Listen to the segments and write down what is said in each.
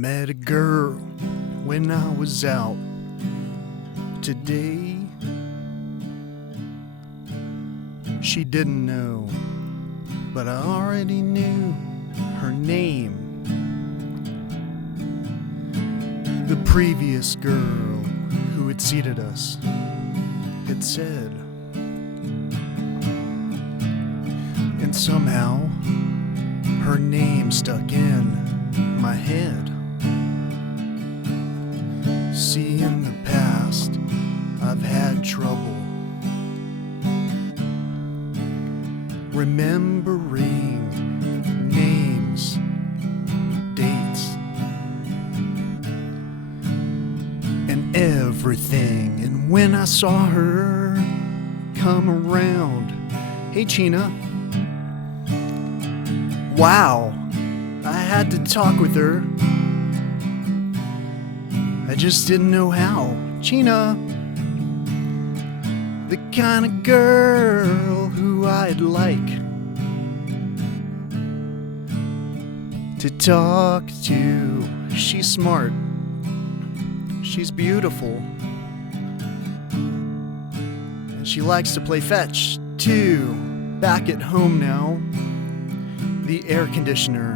met a girl when I was out today. She didn't know, but I already knew her name. The previous girl who had seated us had said, and somehow her name stuck in my head. See, in the past, I've had trouble remembering names, dates, and everything. And when I saw her come around, hey China, wow, I had to talk with her. I just didn't know how. China, the kind of girl who I'd like to talk to. She's smart. She's beautiful. And she likes to play fetch, too. Back at home now, the air conditioner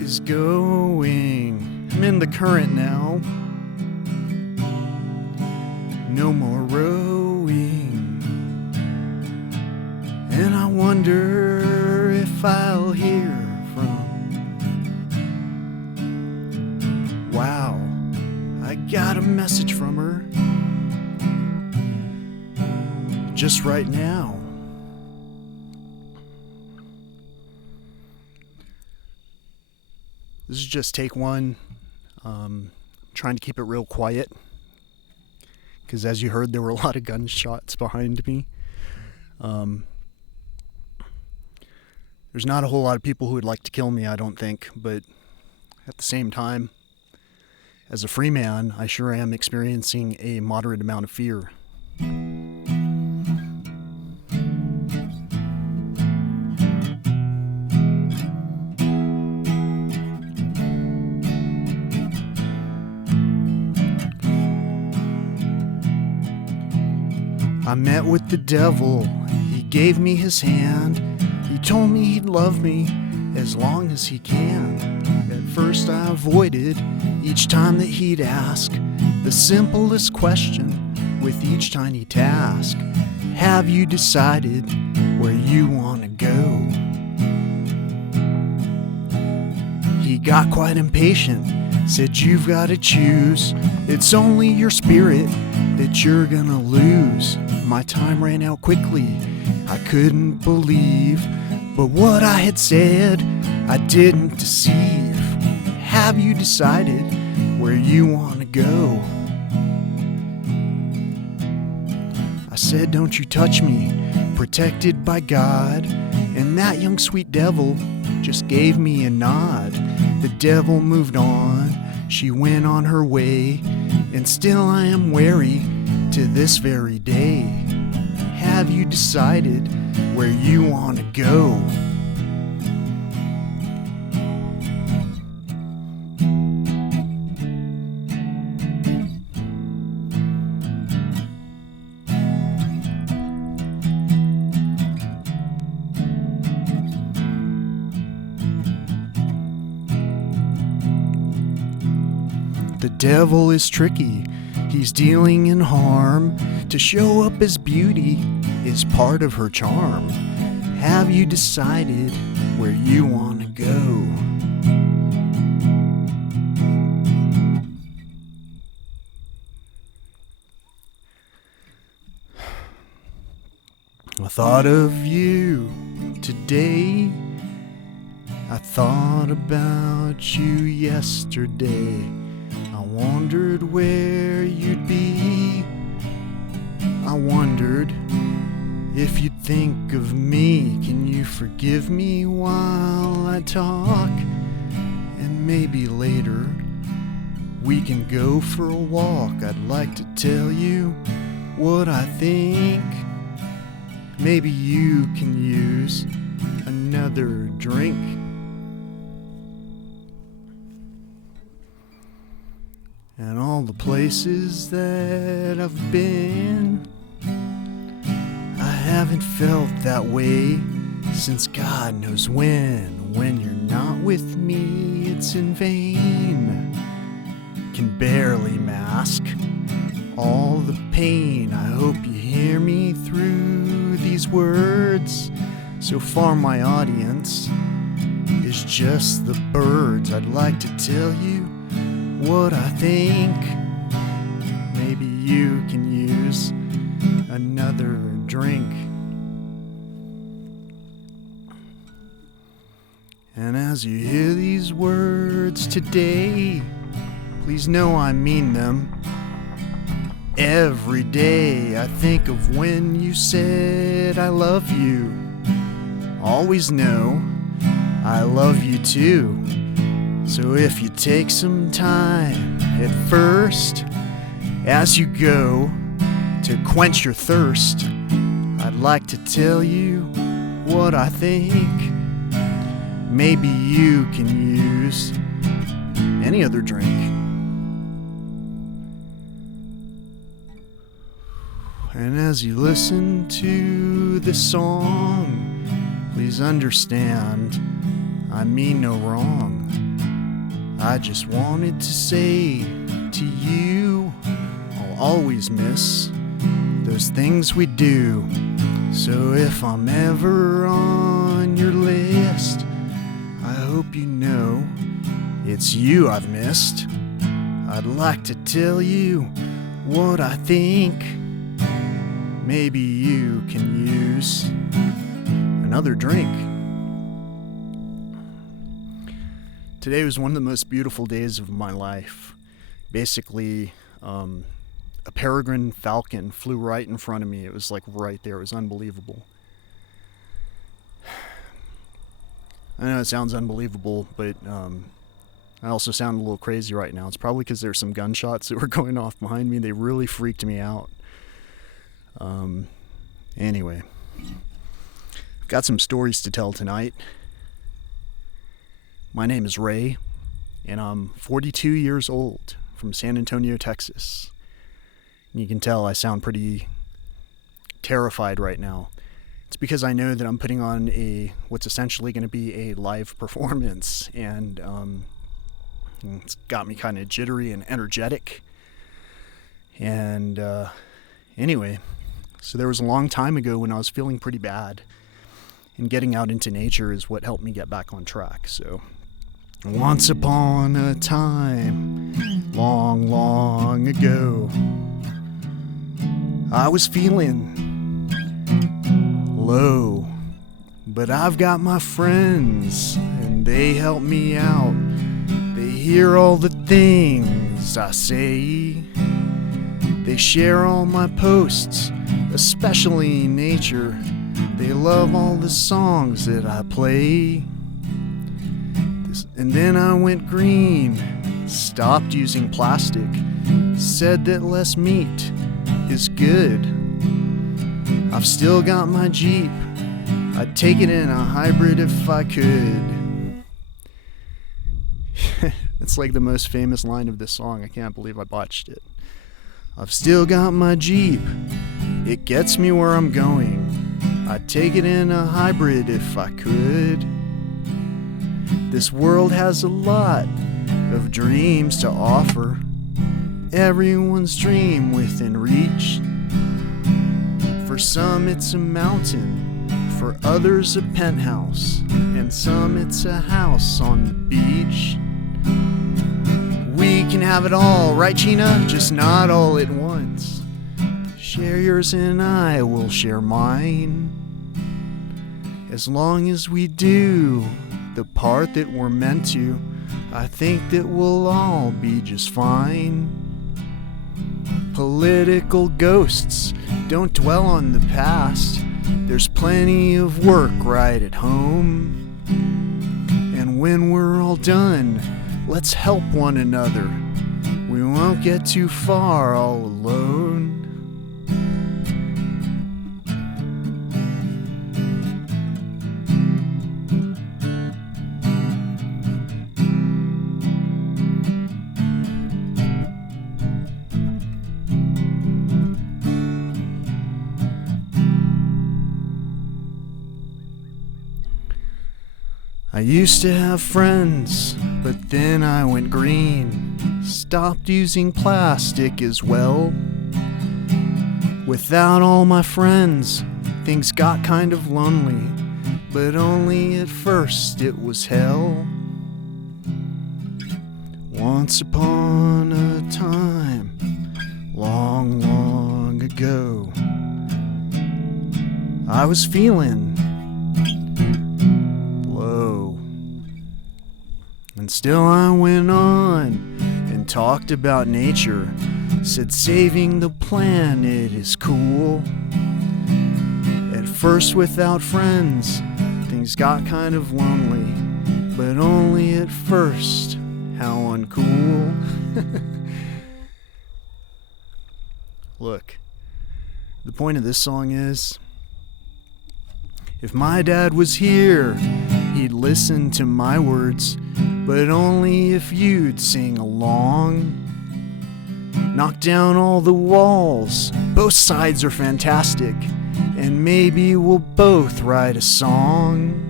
is going. I'm in the current now. No more rowing. And I wonder if I'll hear from. Wow, I got a message from her just right now. This is just take one. Trying to keep it real quiet, because as you heard, there were a lot of gunshots behind me. There's not a whole lot of people who would like to kill me, I don't think, but at the same time, as a free man, I sure am experiencing a moderate amount of fear. I met with the devil, he gave me his hand. He told me he'd love me as long as he can. At first I avoided each time that he'd ask the simplest question with each tiny task. Have you decided where you want to go? He got quite impatient, said you've got to choose. It's only your spirit that you're gonna lose. My time ran out quickly, I couldn't believe, but what I had said, I didn't deceive. Have you decided where you want to go? I said, don't you touch me, protected by God. And that young sweet devil just gave me a nod. The devil moved on, she went on her way, and still I am wary to this very day. Have you decided where you want to go? The devil is tricky, he's dealing in harm. To show up as beauty is part of her charm. Have you decided where you want to go? I thought of you today. I thought about you yesterday. I wondered where you'd be. I wondered if you'd think of me. Can you forgive me while I talk? And maybe later we can go for a walk. I'd like to tell you what I think. Maybe you can use another drink. and all the places that I've been. I haven't felt that way since God knows when. When you're not with me, it's in vain. Can barely mask all the pain. I hope you hear me through these words. So far my audience is just the birds. I'd like to tell you what I think. Maybe you can use another drink. And as you hear these words today, please know I mean them. Every day I think of when you said I love you. Always know I love you too. So if you take some time at first, as you go to quench your thirst, I'd like to tell you what I think. Maybe you can use any other drink. And as you listen to this song, please understand I mean no wrong. I just wanted to say to you, I'll always miss those things we do. So if I'm ever on your list, I hope you know it's you I've missed. I'd like to tell you what I think. Maybe you can use another drink. Today was one of the most beautiful days of my life. Basically, a peregrine falcon flew right in front of me. It was like right there. It was unbelievable. I know it sounds unbelievable, but I also sound a little crazy right now. It's probably because there's some gunshots that were going off behind me. They really freaked me out. Anyway, I've got some stories to tell tonight. My name is Ray, and I'm 42 years old from San Antonio, Texas. And you can tell I sound pretty terrified right now. It's because I know that I'm putting on what's essentially going to be a live performance, and it's got me kind of jittery and energetic. And anyway, so there was a long time ago when I was feeling pretty bad, and getting out into nature is what helped me get back on track. So once upon a time, long, long ago, I was feeling low, but I've got my friends and they help me out. They hear all the things I say. They share all my posts, especially in nature. They love all the songs that I play. And then I went green, stopped using plastic, said that less meat is good. I've still got my Jeep, I'd take it in a hybrid if I could. It's like the most famous line of this song. I can't believe I botched it. I've still got my Jeep, it gets me where I'm going. I'd take it in a hybrid if I could. This world has a lot of dreams to offer. Everyone's dream within reach. For some it's a mountain, for others a penthouse, and some it's a house on the beach. We can have it all, right Gina? Just not all at once. Share yours and I will share mine. As long as we do the part that we're meant to, I think that we'll all be just fine. Political ghosts, don't dwell on the past. There's plenty of work right at home. And when we're all done, let's help one another. We won't get too far all alone. I used to have friends, but then I went green. Stopped using plastic as well. Without all my friends, things got kind of lonely, but only at first it was hell. Once upon a time, long, long ago, I was feeling low. And still I went on and talked about nature, said saving the planet is cool. At first without friends, things got kind of lonely, but only at first. How uncool. Look, the point of this song is, if my dad was here, he'd listen to my words, but only if you'd sing along. Knock down all the walls, both sides are fantastic, and maybe we'll both write a song.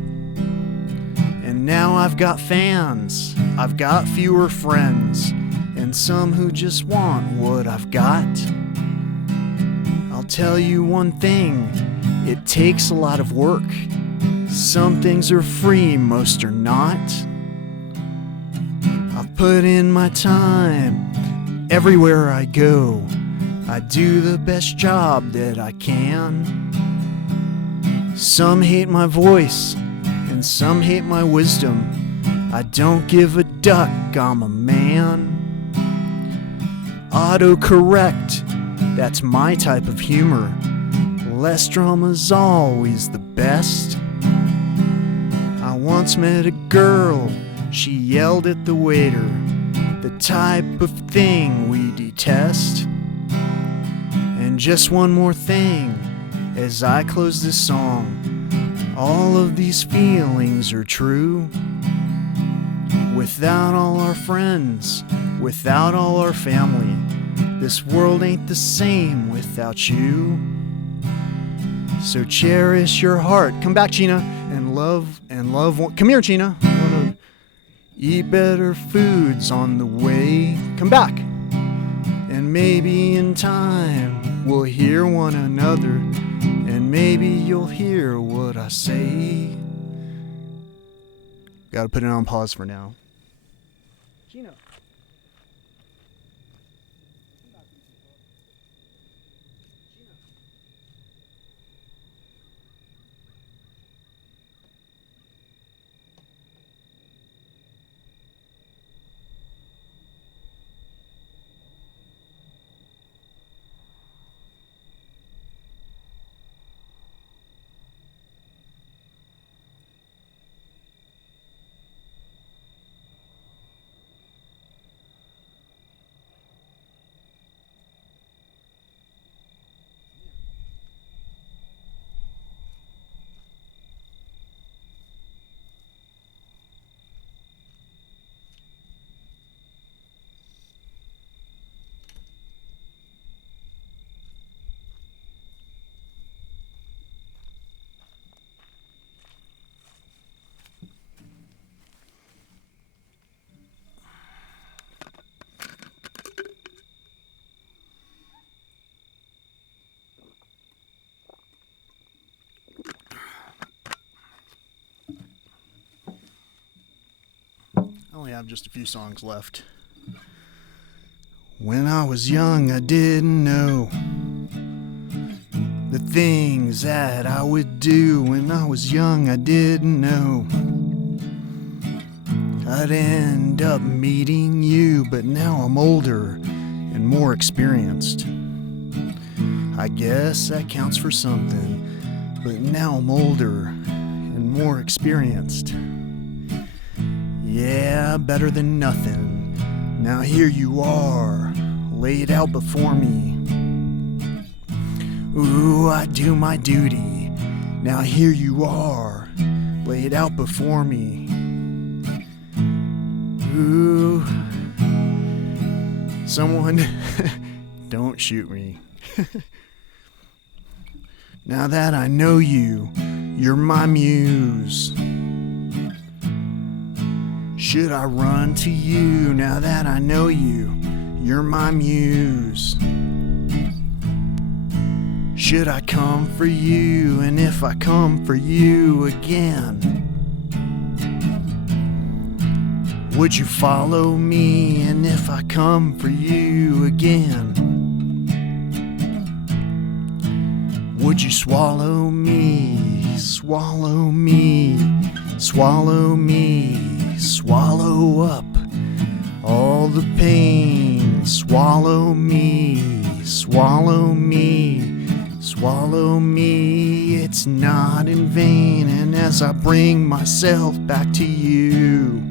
And now I've got fans, I've got fewer friends, and some who just want what I've got. I'll tell you one thing, it takes a lot of work. Some things are free, most are not. I've put in my time, everywhere I go, I do the best job that I can. Some hate my voice, and some hate my wisdom. I don't give a duck, I'm a man. Autocorrect, that's my type of humor. Less drama's always the best. I once met a girl, she yelled at the waiter, the type of thing we detest. And just one more thing, as I close this song, all of these feelings are true. Without all our friends, without all our family, this world ain't the same without you. So cherish your heart. Come back, Gina, and love. Come here, Gina. Eat better foods on the way. Come back. And maybe in time we'll hear one another, and maybe you'll hear what I say. Gotta put it on pause for now. Gina. I only have just a few songs left. When I was young, I didn't know the things that I would do. When I was young, I didn't know I'd end up meeting you. But now I'm older and more experienced. I guess that counts for something. But now I'm older and more experienced. Yeah, better than nothing. Now here you are, laid out before me. Ooh, I do my duty. Now here you are, laid out before me. Ooh, someone, don't shoot me. Now that I know you, you're my muse. Should I run to you now that I know you? You're my muse. Should I come for you? And if I come for you again, would you follow me? And if I come for you again, would you swallow me, swallow me, swallow me, swallow up all the pain, swallow me, swallow me, swallow me, it's not in vain. And as I bring myself back to you,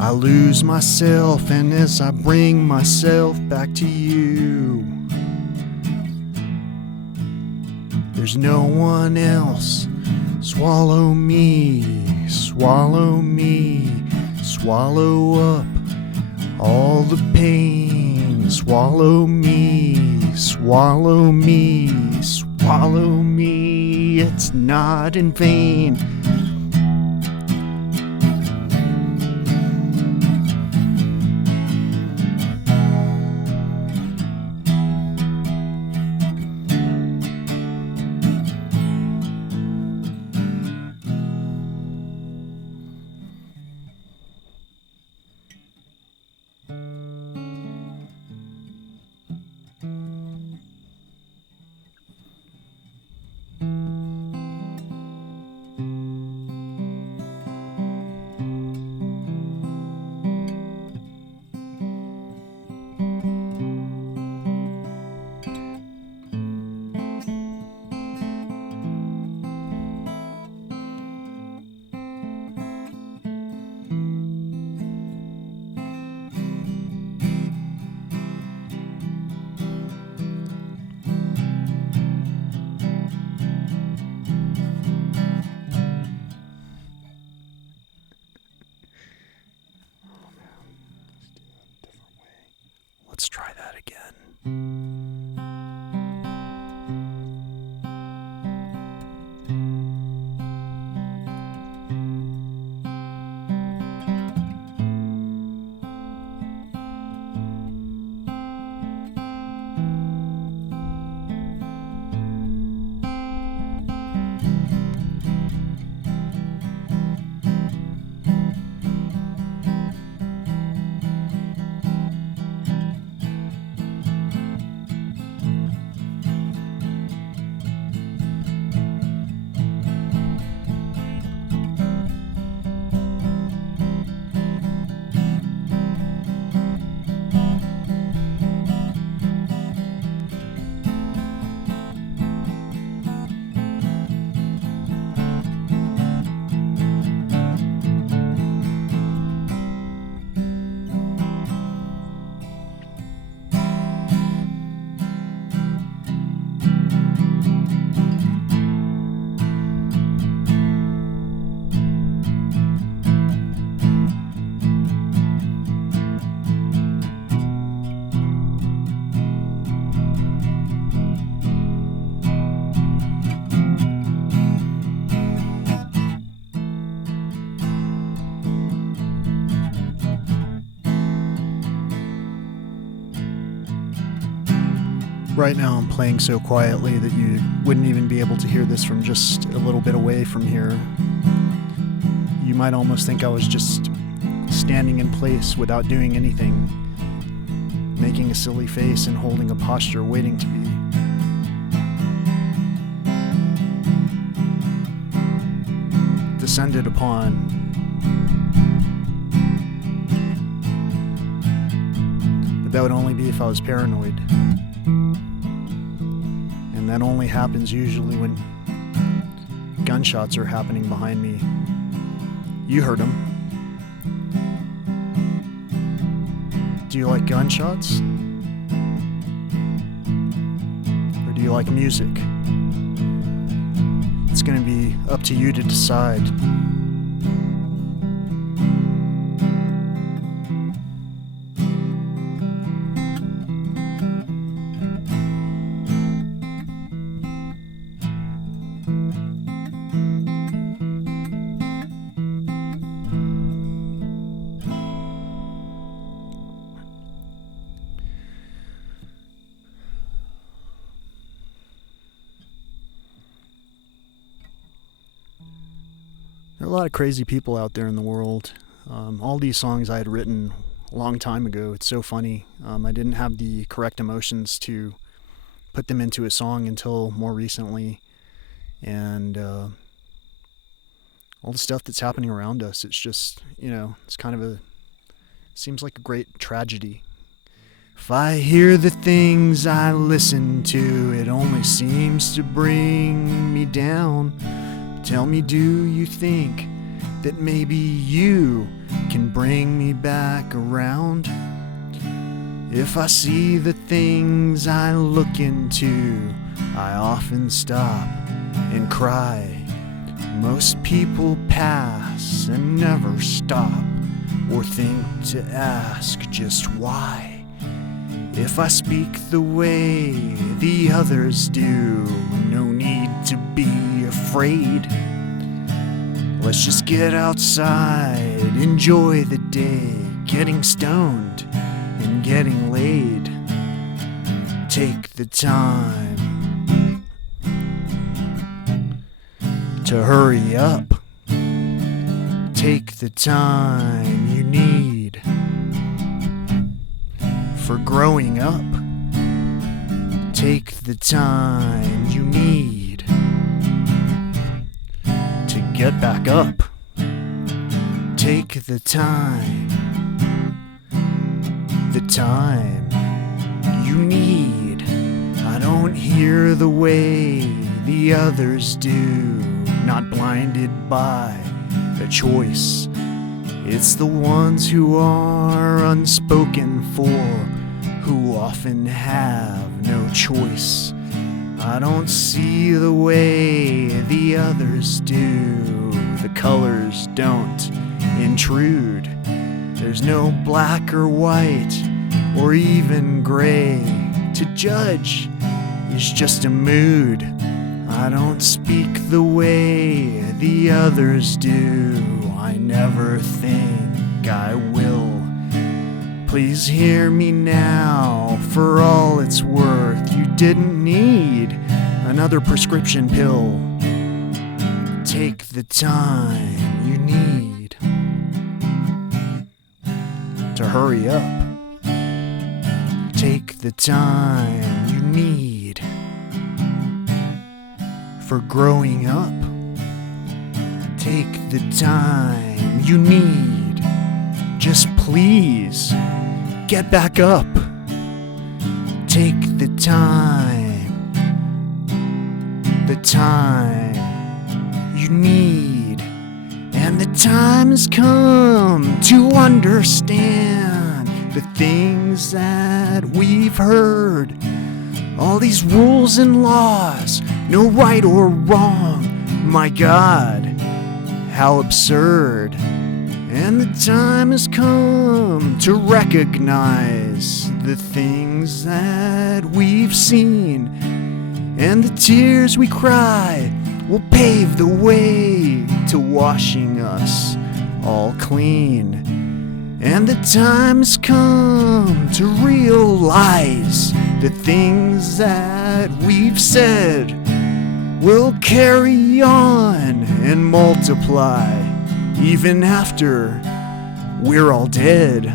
I lose myself, and as I bring myself back to you, there's no one else. Swallow me, swallow me, swallow up all the pain. Swallow me, swallow me, swallow me, it's not in vain. Let's try that again. Right now I'm playing so quietly that you wouldn't even be able to hear this from just a little bit away from here. You might almost think I was just standing in place without doing anything, making a silly face and holding a posture waiting to be descended upon. But that would only be if I was paranoid. And that only happens usually when gunshots are happening behind me. You heard them. Do you like gunshots? Or do you like music? It's going to be up to you to decide. are a lot of crazy people out there in the world. All these songs I had written a long time ago. It's so funny. I didn't have the correct emotions to put them into a song until more recently. And all the stuff that's happening around us, it's just, it's kind of seems like a great tragedy. If I hear the things I listen to, it only seems to bring me down. Tell me, do you think that maybe you can bring me back around? If I see the things I look into, I often stop and cry. Most people pass and never stop or think to ask just why. If I speak the way the others do, no need to be afraid. Let's just get outside, enjoy the day, getting stoned and getting laid. Take the time to hurry up. Take the time you need for growing up. Take the time you need to get back up. Take the time you need. I don't hear the way the others do, not blinded by a choice. It's the ones who are unspoken for, who often have no choice. I don't see the way the others do. The colors don't intrude. There's no black or white or even gray. To judge is just a mood. I don't speak the way the others do. I never think I will. Please hear me now, for all it's worth. You didn't need another prescription pill. Take the time you need to hurry up. Take the time you need for growing up. Take the time you need. Just please get back up. Take the time you need. And the time has come to understand the things that we've heard. All these rules and laws, no right or wrong. My God, how absurd. And the time has come to recognize the things that we've seen. And the tears we cry will pave the way to washing us all clean. And the time has come to realize the things that we've said will carry on and multiply even after we're all dead.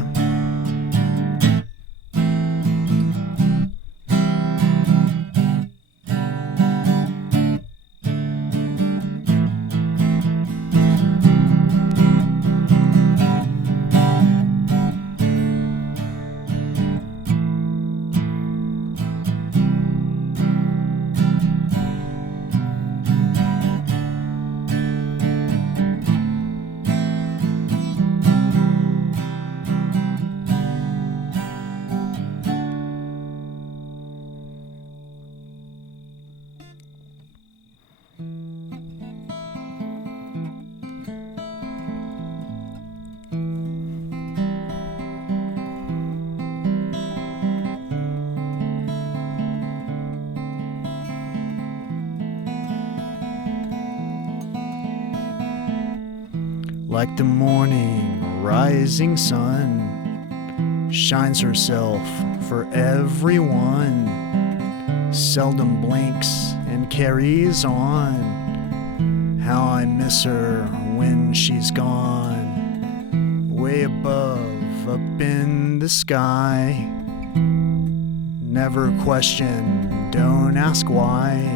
Like the morning rising sun shines herself for everyone, seldom blinks and carries on. How I miss her when when she's gone, way above, up in the sky. Never question, don't ask why.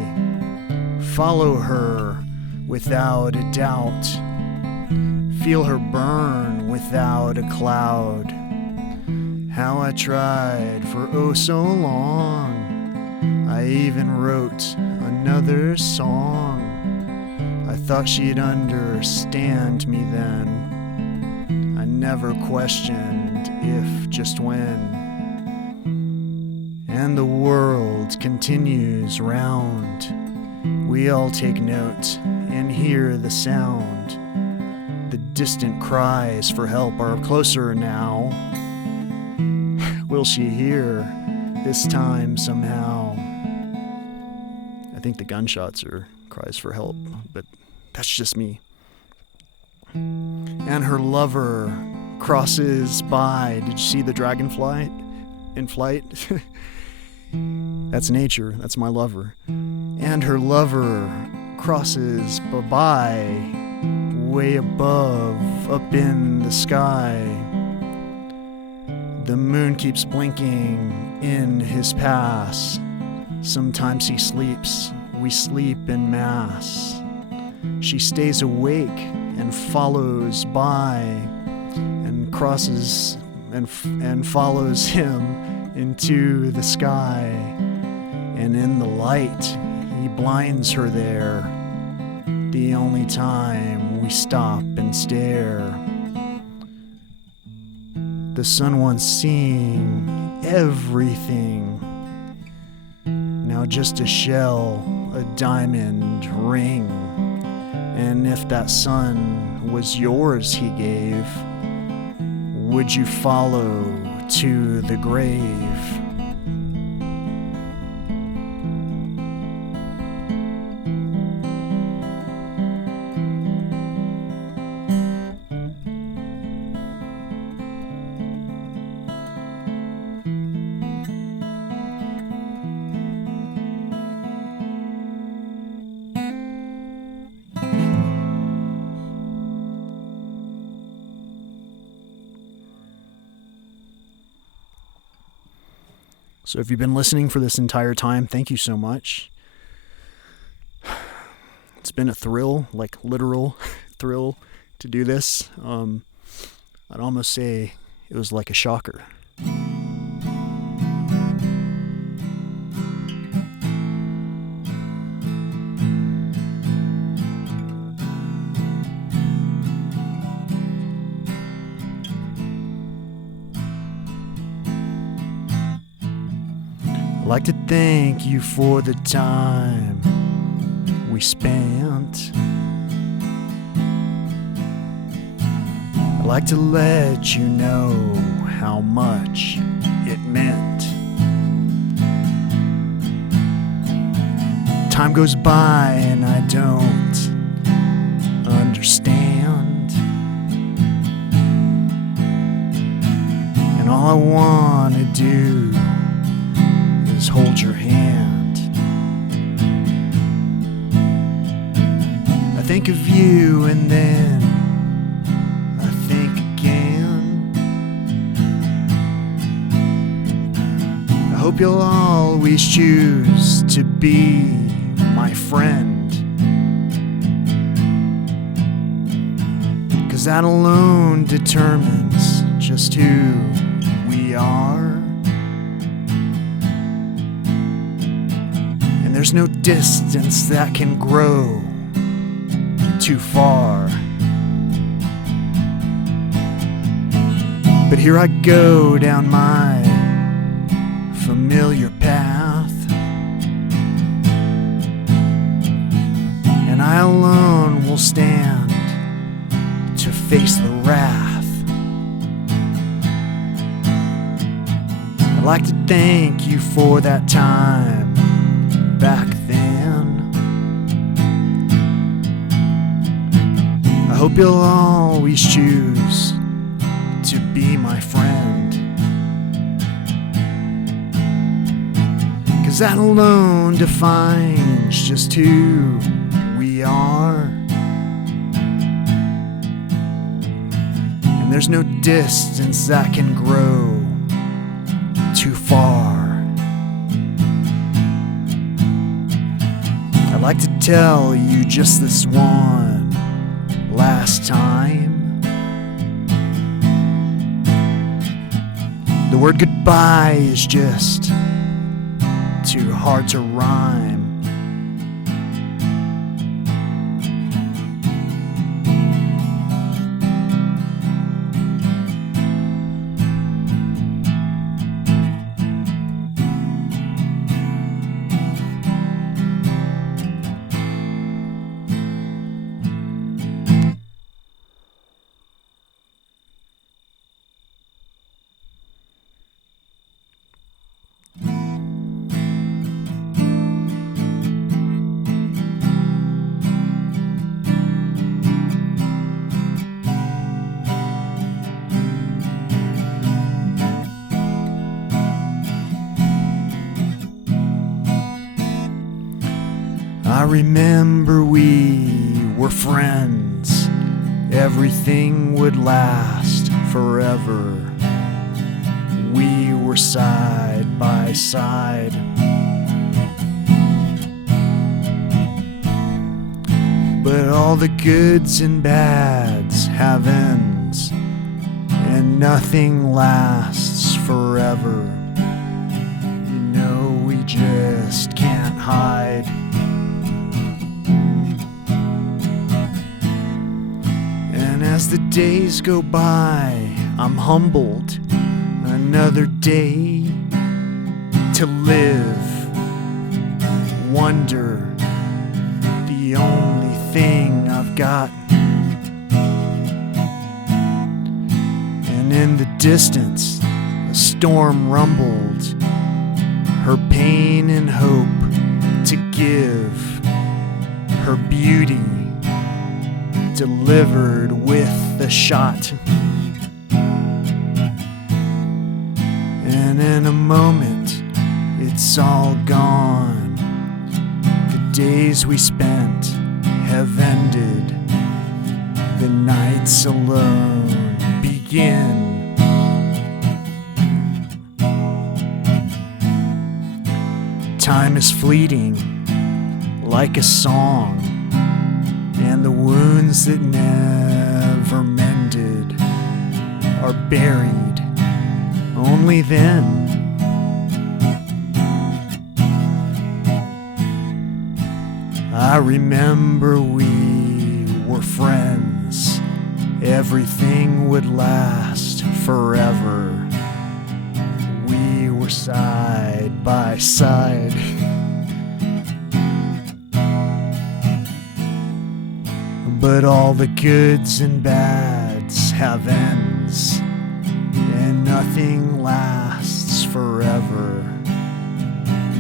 Follow her without a doubt. Feel her burn without a cloud. How I tried for oh so long. I even wrote another song. I thought she'd understand me then. I never questioned if, just when. And the world continues round. We all take note and hear the sound. The distant cries for help are closer now. Will she hear this time somehow? I think the gunshots are cries for help, but that's just me. And her lover crosses by. Did you see the dragonfly in flight? That's nature. That's my lover. And her lover crosses by, way above, up in the sky. The moon keeps blinking in his pass. Sometimes he sleeps, we sleep in mass. She stays awake and follows by, and crosses and follows him into the sky. And in the light, he blinds her there, the only time we stop and stare. The sun once seeing everything, now just a shell, a diamond ring. And if that sun was yours he gave, would you follow to the grave? So if you've been listening for this entire time, thank you so much. It's been a thrill, like literal thrill to do this. I'd almost say it was like a shocker. I'd like to thank you for the time we spent. I'd like to let you know how much it meant. Time goes by and I don't understand, and all I want to do is hold your hand. I think of you and then I think again. I hope you'll always choose to be my friend, 'cause that alone determines just who we are. There's no distance that can grow too far. But here I go down my familiar path, and I alone will stand to face the wrath. I'd like to thank you for that time back then. I hope you'll always choose to be my friend, 'cause that alone defines just who we are. And there's no distance that can grow too far. I'd like to tell you just this one last time. The word goodbye is just too hard to rhyme. I remember we were friends. Everything would last forever. We were side by side. But all the goods and bads have ends, and nothing lasts forever. You know we just can't hide. And as the days go by, I'm humbled. Another day to live. Wonder, the only thing I've got. And in the distance, a storm rumbled, her pain and hope to give, her beauty delivered with a shot. And in a moment, it's all gone. The days we spent have ended. The nights alone begin. Time is fleeting like a song, and the wounds that never mended are buried only then. I remember we were friends. Everything would last forever. We were side by side. But all the goods and bads have ends, and nothing lasts forever.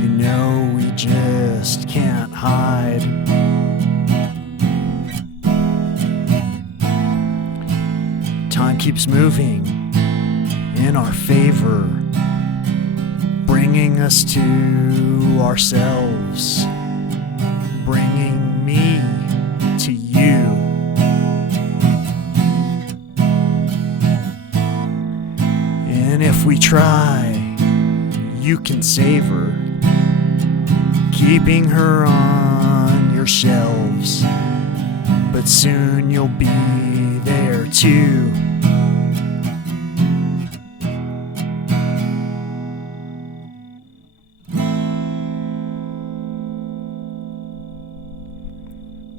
You know we just can't hide. Time keeps moving in our favor, bringing us to ourselves, bringing me to you. And if we try, you can save her, keeping her on your shelves. But soon you'll be there too.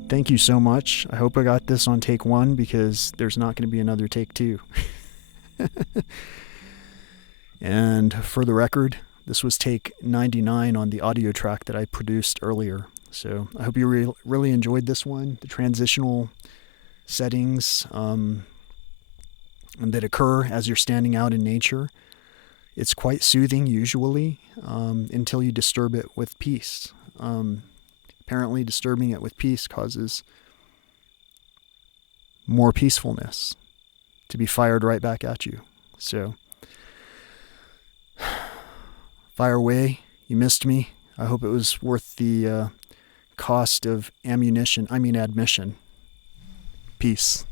Thank you so much. I hope I got this on take 1, because there's not going to be another take 2. And for the record, this was take 99 on the audio track that I produced earlier. So I hope you really enjoyed this one. The transitional settings that occur as you're standing out in nature. It's quite soothing usually, until you disturb it with peace. Apparently disturbing it with peace causes more peacefulness to be fired right back at you. So fire away. You missed me. I hope it was worth the cost of admission. Peace.